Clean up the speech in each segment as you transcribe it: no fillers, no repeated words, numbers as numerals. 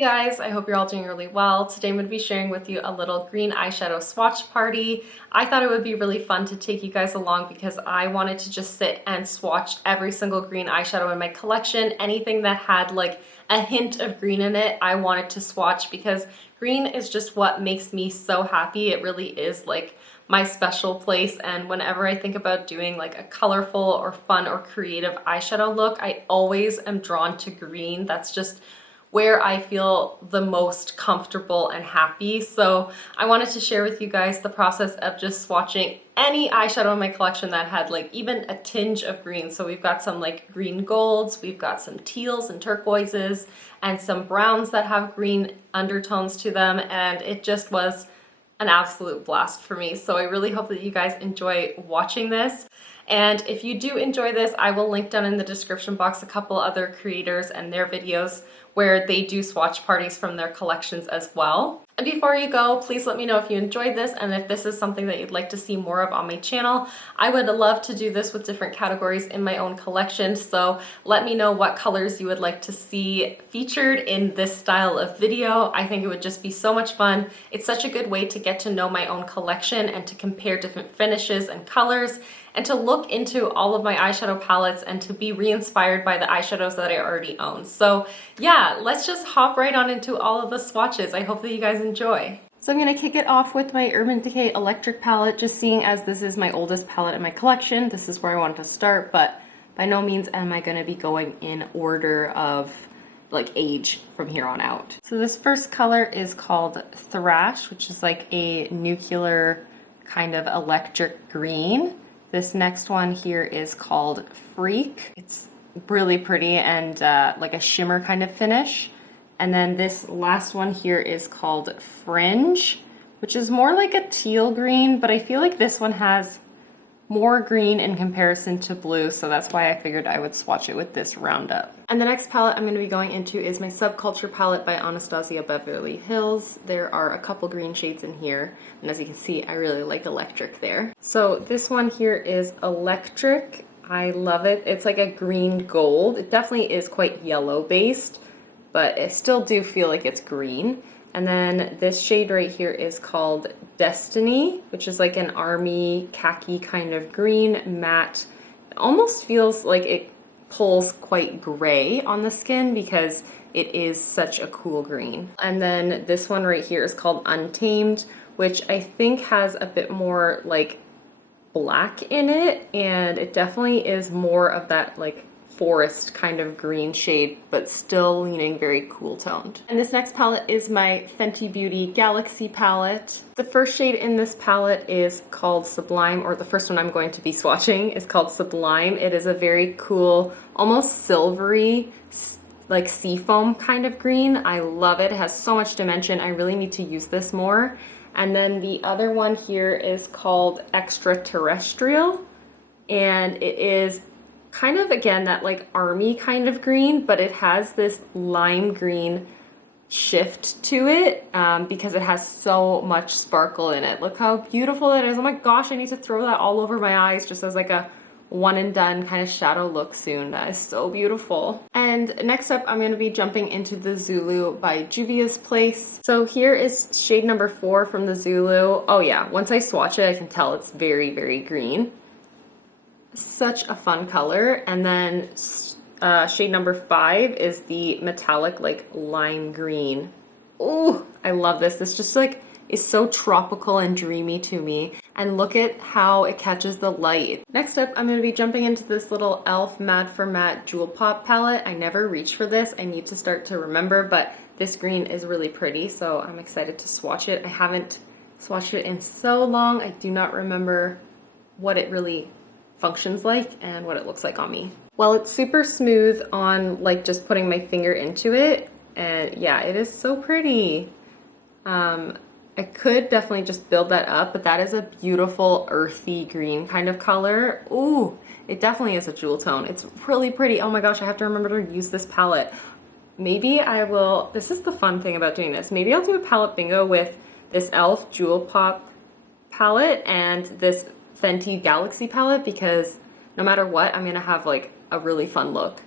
Hey guys, I hope you're all doing really well. Today I'm going to be sharing with you a little green eyeshadow swatch party. I thought it would be really fun to take you guys along because I wanted to just sit and swatch every single green eyeshadow in my collection. Anything that had like a hint of green in it, I wanted to swatch because green is just what makes me so happy. It really is like my special place, and whenever I think about doing like a colorful or fun or creative eyeshadow look, I always am drawn to green. That's just where I feel the most comfortable and happy. So I wanted to share with you guys the process of just swatching any eyeshadow in my collection that had like even a tinge of green. So we've got some like green golds, we've got some teals and turquoises, and some browns that have green undertones to them, and it just was an absolute blast for me. So I really hope that you guys enjoy watching this. And if you do enjoy this, I will link down in the description box a couple other creators and their videos where they do swatch parties from their collections as well. And before you go, please let me know if you enjoyed this and if this is something that you'd like to see more of on my channel. I would love to do this with different categories in my own collection, so let me know what colors you would like to see featured in this style of video. I think it would just be so much fun. It's such a good way to get to know my own collection and to compare different finishes and colors, and to look into all of my eyeshadow palettes and to be re-inspired by the eyeshadows that I already own. So yeah, let's just hop right on into all of the swatches. I hope that you guys enjoy. So I'm gonna kick it off with my Urban Decay Electric palette, just seeing as this is my oldest palette in my collection. This is where I wanted to start, but by no means am I gonna be going in order of like age from here on out. So this first color is called Thrash, which is like a nuclear kind of electric green. This next one here is called Freak. It's really pretty and like a shimmer kind of finish. And then this last one here is called Fringe, which is more like a teal green, but I feel like this one has more green in comparison to blue, so that's why I figured I would swatch it with this roundup. And the next palette I'm going to be going into is my Subculture palette by Anastasia Beverly Hills. There are a couple green shades in here, and as you can see, I really like Electric there. So this one here is Electric. I love it. It's like a green gold. It definitely is quite yellow based, but I still do feel like it's green. And then this shade right here is called Destiny, which is like an army khaki kind of green matte. It almost feels like it pulls quite gray on the skin because it is such a cool green. And then this one right here is called Untamed, which I think has a bit more like black in it, and it definitely is more of that like forest kind of green shade, but still leaning very cool toned. And this next palette is my Fenty Beauty Galaxy palette. The first shade in this palette is called Sublime, or the first one I'm going to be swatching is called Sublime. It is a very cool, almost silvery, like seafoam kind of green. I love it. It has so much dimension. I really need to use this more. And then the other one here is called Extraterrestrial, and it is kind of, again, that like army kind of green, but it has this lime green shift to it because it has so much sparkle in it. Look how beautiful that is. Oh my gosh, I need to throw that all over my eyes just as like a one and done kind of shadow look soon. That is so beautiful. And next up, I'm going to be jumping into the Zulu by Juvia's Place. So here is shade number 4 from the Zulu. Oh yeah, once I swatch it, I can tell it's very, very green. Such a fun color. And then shade number 5 is the metallic like lime green. Oh, I love this. This just like is so tropical and dreamy to me. And look at how it catches the light. Next up, I'm going to be jumping into this little e.l.f. Mad for Matte Jewel Pop palette. I never reached for this. I need to start to remember, but this green is really pretty, so I'm excited to swatch it. I haven't swatched it in so long. I do not remember what it really functions like and what it looks like on me. Well, it's super smooth on like just putting my finger into it, and yeah, it is so pretty. I could definitely just build that up, but that is a beautiful earthy green kind of color. Ooh, it definitely is a jewel tone. It's really pretty. Oh my gosh, I have to remember to use this palette. Maybe I will, this is the fun thing about doing this. Maybe I'll do a palette bingo with this e.l.f. Jewel Pop palette and this Fenty Galaxy palette, because no matter what, I'm gonna have like a really fun look.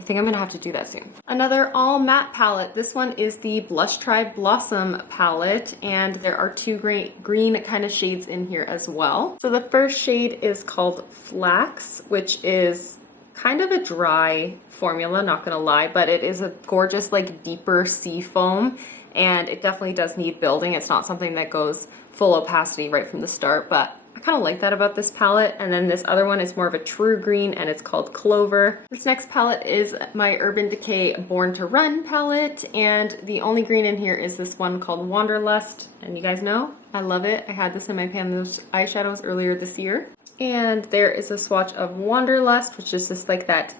I think I'm gonna have to do that soon. Another all matte palette. This one is the Blush Tribe Blossom palette, and there are two green kind of shades in here as well. So the first shade is called Flax, which is kind of a dry formula, not gonna lie, but it is a gorgeous, like, deeper sea foam, and it definitely does need building. It's not something that goes full opacity right from the start, but I kind of like that about this palette. And then this other one is more of a true green, and it's called Clover. This next palette is my Urban Decay Born to Run palette, and the only green in here is this one called Wanderlust, and you guys know I love it. I had this in my Pamela's eyeshadows earlier this year. And there is a swatch of Wanderlust, which is just like that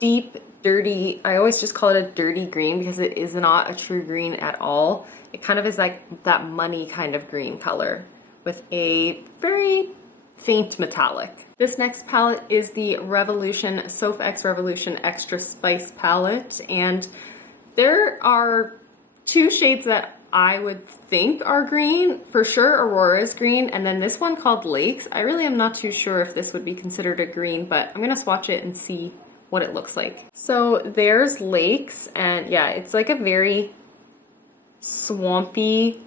deep, dirty, I always just call it a dirty green because it is not a true green at all. It kind of is like that money kind of green color with a very faint metallic. This next palette is the Revolution Soap X Revolution Extra Spice palette, and there are two shades that I would think are green. For sure, Aurora is green, and then this one called Lakes. I really am not too sure if this would be considered a green, but I'm gonna swatch it and see what it looks like. So there's Lakes, and yeah, it's like a very swampy,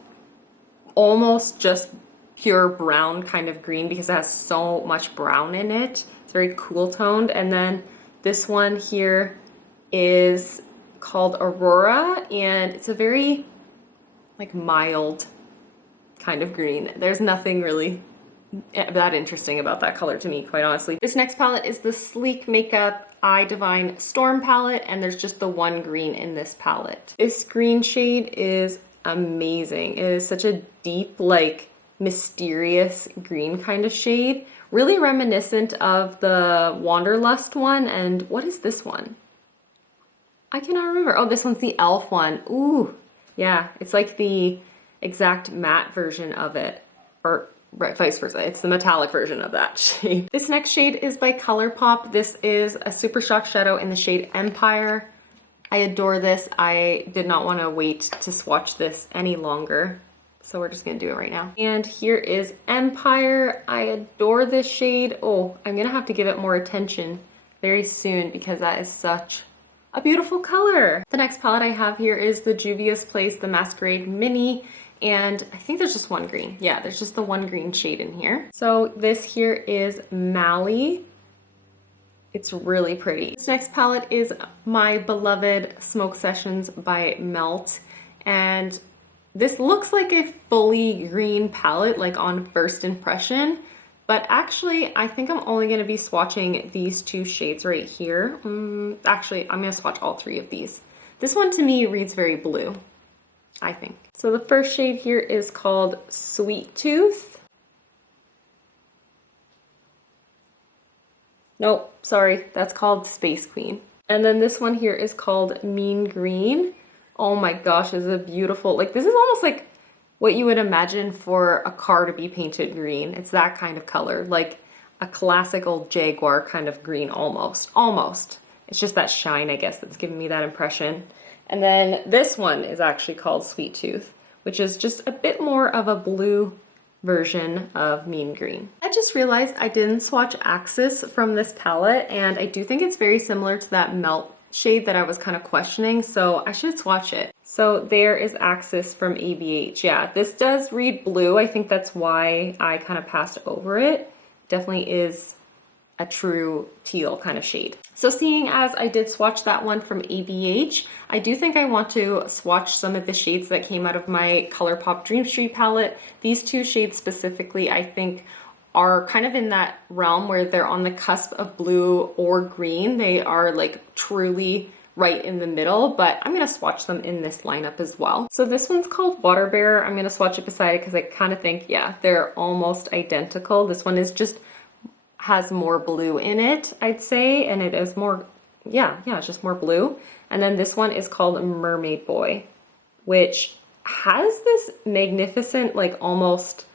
almost just pure brown kind of green because it has so much brown in it. It's very cool toned. And then this one here is called Aurora, and it's a very like mild kind of green. There's nothing really that interesting about that color to me, quite honestly. This next palette is the Sleek Makeup Eye Divine Storm palette, and there's just the one green in this palette. This green shade is amazing. It is such a deep, like, mysterious green kind of shade. Really reminiscent of the Wanderlust one, and what is this one? I cannot remember. Oh, this one's the Elf one. Ooh, yeah, it's like the exact matte version of it, or right, vice versa. It's the metallic version of that shade. This next shade is by Colourpop. This is a Super Shock Shadow in the shade Empire. I adore this. I did not want to wait to swatch this any longer, so we're just gonna do it right now. And here is Empire. I adore this shade. Oh, I'm gonna have to give it more attention very soon because that is such a beautiful color. The next palette I have here is the Dubious Place, the Masquerade Mini, and I think there's just one green. Yeah, there's just the one green shade in here. So this here is Mally. It's really pretty. This next palette is my beloved Smoke Sessions by Melt, and this looks like a fully green palette, like on first impression, but actually I think I'm only gonna be swatching these two shades right here. Actually, I'm gonna swatch all three of these. This one to me reads very blue, I think. So the first shade here is called Sweet Tooth. Nope, sorry, that's called Space Queen. And then this one here is called Mean Green. Oh my gosh, this is a beautiful, like this is almost like what you would imagine for a car to be painted green. It's that kind of color, like a classical Jaguar kind of green almost. It's just that shine, I guess, that's giving me that impression. And then this one is actually called Sweet Tooth, which is just a bit more of a blue version of Mean Green. I just realized I didn't swatch Axis from this palette, and I do think it's very similar to that Melt shade that I was kind of questioning, so I should swatch it. So there is Axis from ABH. Yeah, this does read blue. I think that's why I kind of passed over it. Definitely is a true teal kind of shade. So seeing as I did swatch that one from ABH, I do think I want to swatch some of the shades that came out of my Colourpop Dream Street palette. These two shades specifically, I think, are kind of in that realm where they're on the cusp of blue or green. They are like truly right in the middle, but I'm gonna swatch them in this lineup as well. So this one's called Water Bearer. I'm gonna swatch it beside it because I kind of think, yeah, they're almost identical. This one is just has more blue in it, I'd say, and it is more, yeah, it's just more blue. And then this one is called Mermaid Boy, which has this magnificent, like almost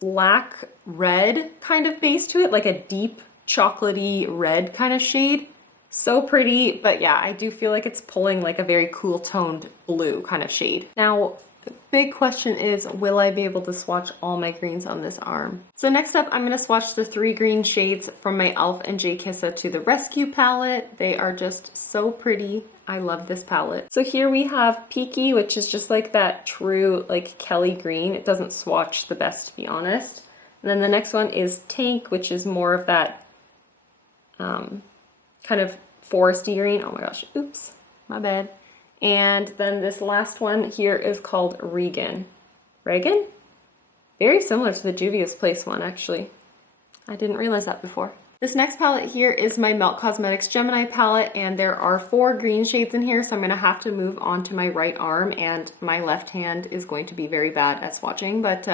black red kind of base to it, like a deep chocolatey red kind of shade. So pretty, but yeah, I do feel like it's pulling like a very cool toned blue kind of shade. Now, The big question is, will I be able to swatch all my greens on this arm? So next up, I'm gonna swatch the 3 green shades from my e.l.f. NJ Kissa to the Rescue palette. They are just so pretty. I love this palette. So here we have Peaky, which is just like that true like Kelly green. It doesn't swatch the best, to be honest. And then the next one is Tank, which is more of that kind of foresty green. Oh my gosh, oops, my bad. And then this last one here is called Regan. Regan? Very similar to the Dubious Place one, actually. I didn't realize that before. This next palette here is my Milk Cosmetics Gemini palette, and there are 4 green shades in here, so I'm gonna have to move on to my right arm, and my left hand is going to be very bad at swatching, but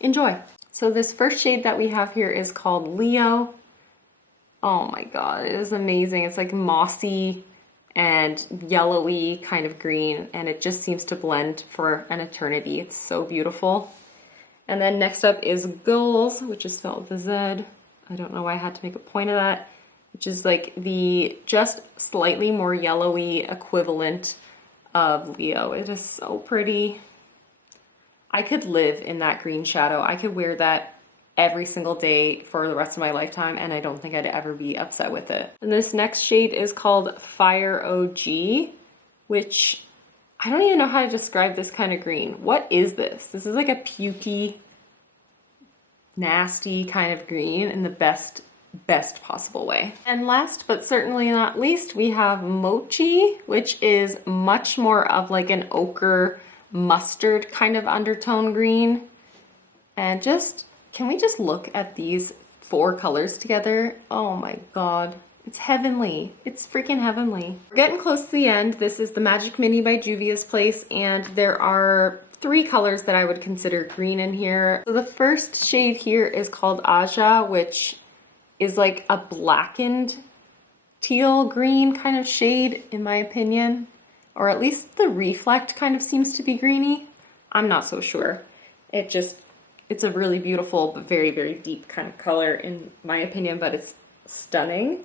enjoy. So this first shade that we have here is called Leo. Oh my god, it is amazing. It's like mossy and yellowy kind of green, and it just seems to blend for an eternity. It's so beautiful. And then next up is Gulls, which is spelled with a Z. I don't know why I had to make a point of that, which is like the just slightly more yellowy equivalent of Leo. It is so pretty. I could live in that green shadow. I could wear that every single day for the rest of my lifetime, and I don't think I'd ever be upset with it. And this next shade is called Fire OG, which I don't even know how to describe this kind of green. What is this? This is like a pukey, nasty kind of green in the best possible way. And last but certainly not least, we have Mochi, which is much more of like an ochre mustard kind of undertone green. And just, can we just look at these 4 colors together? Oh my god, it's heavenly. It's freaking heavenly. We're getting close to the end. This is the Magic Mini by Juvia's Place, and there are 3 colors that I would consider green in here. So the first shade here is called Aja, which is like a blackened teal green kind of shade, in my opinion. Or at least the reflect kind of seems to be greeny. I'm not so sure. It's a really beautiful but very, very deep kind of color in my opinion, but it's stunning.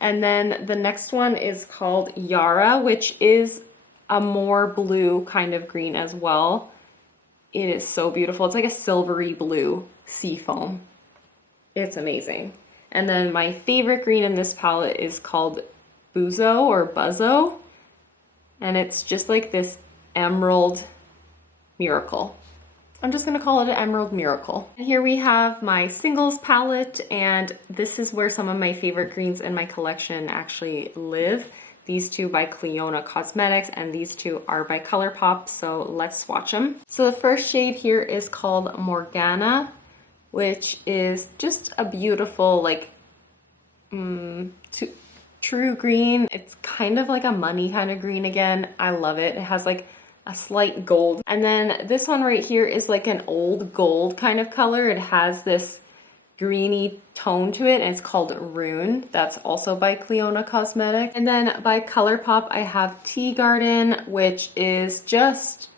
And then the next one is called Yara, which is a more blue kind of green as well. It is so beautiful. It's like a silvery blue sea foam. It's amazing. And then my favorite green in this palette is called Buzo or Buzzo. And it's just like this emerald miracle. I'm just gonna call it an emerald miracle. And here we have my singles palette, and this is where some of my favorite greens in my collection actually live. These 2 by Clionadh Cosmetics, and these 2 are by Colourpop, so let's swatch them. So the first shade here is called Morgana, which is just a beautiful, like, true green. It's kind of like a money kind of green again. I love it. It has like a slight gold. And then this one right here is like an old gold kind of color. It has this greeny tone to it, and it's called Rune. That's also by Clionadh Cosmetics. And then by Colourpop, I have Tea Garden, which is just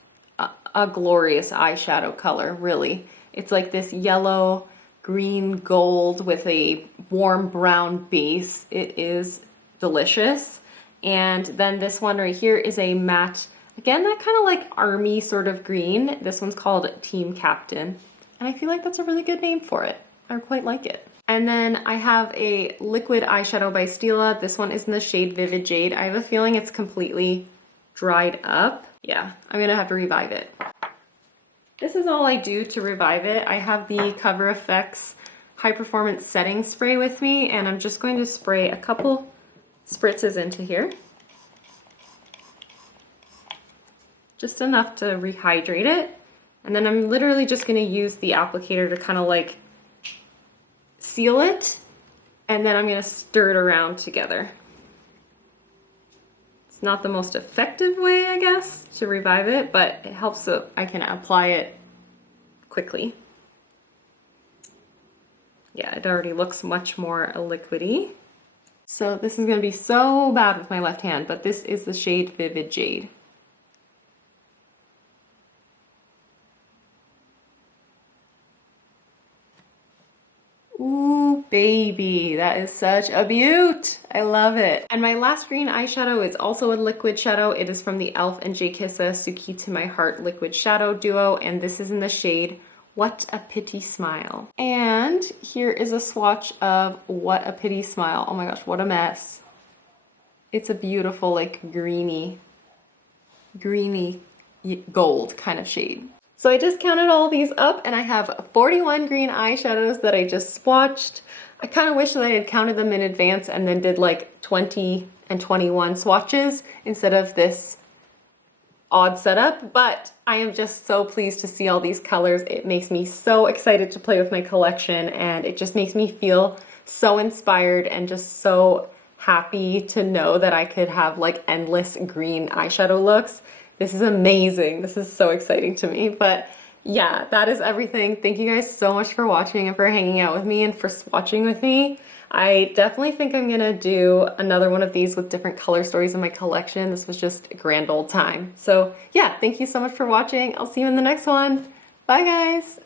a glorious eyeshadow color, really. It's like this yellow, green, gold with a warm brown base. It is delicious. And then this one right here is a matte, again, that kind of like army sort of green. This one's called Team Captain, and I feel like that's a really good name for it. I quite like it. And then I have a liquid eyeshadow by Stila. This one is in the shade Vivid Jade. I have a feeling it's completely dried up. Yeah, I'm gonna have to revive it. This is all I do to revive it. I have the Cover FX High Performance Setting Spray with me, and I'm just going to spray a couple spritzes into here. Just enough to rehydrate it. And then I'm literally just gonna use the applicator to kind of like seal it, and then I'm gonna stir it around together. It's not the most effective way, I guess, to revive it, but it helps so I can apply it quickly. Yeah, it already looks much more liquidy. So this is gonna be so bad with my left hand, but this is the shade Vivid Jade. Ooh, baby. That is such a beaut. I love it. And my last green eyeshadow is also a liquid shadow. It is from the e.l.f. NJ Kissa Suki to My Heart liquid shadow duo, and this is in the shade What a Pity Smile. And here is a swatch of What a Pity Smile. Oh my gosh, what a mess. It's a beautiful, like, greeny gold kind of shade. So I just counted all these up and I have 41 green eyeshadows that I just swatched. I kind of wish that I had counted them in advance and then did like 20 and 21 swatches instead of this odd setup, but I am just so pleased to see all these colors. It makes me so excited to play with my collection, and it just makes me feel so inspired and just so happy to know that I could have like endless green eyeshadow looks. This is amazing. This is so exciting to me. But yeah, that is everything. Thank you guys so much for watching and for hanging out with me and for swatching with me. I definitely think I'm gonna do another one of these with different color stories in my collection. This was just a grand old time. So yeah, thank you so much for watching. I'll see you in the next one. Bye guys.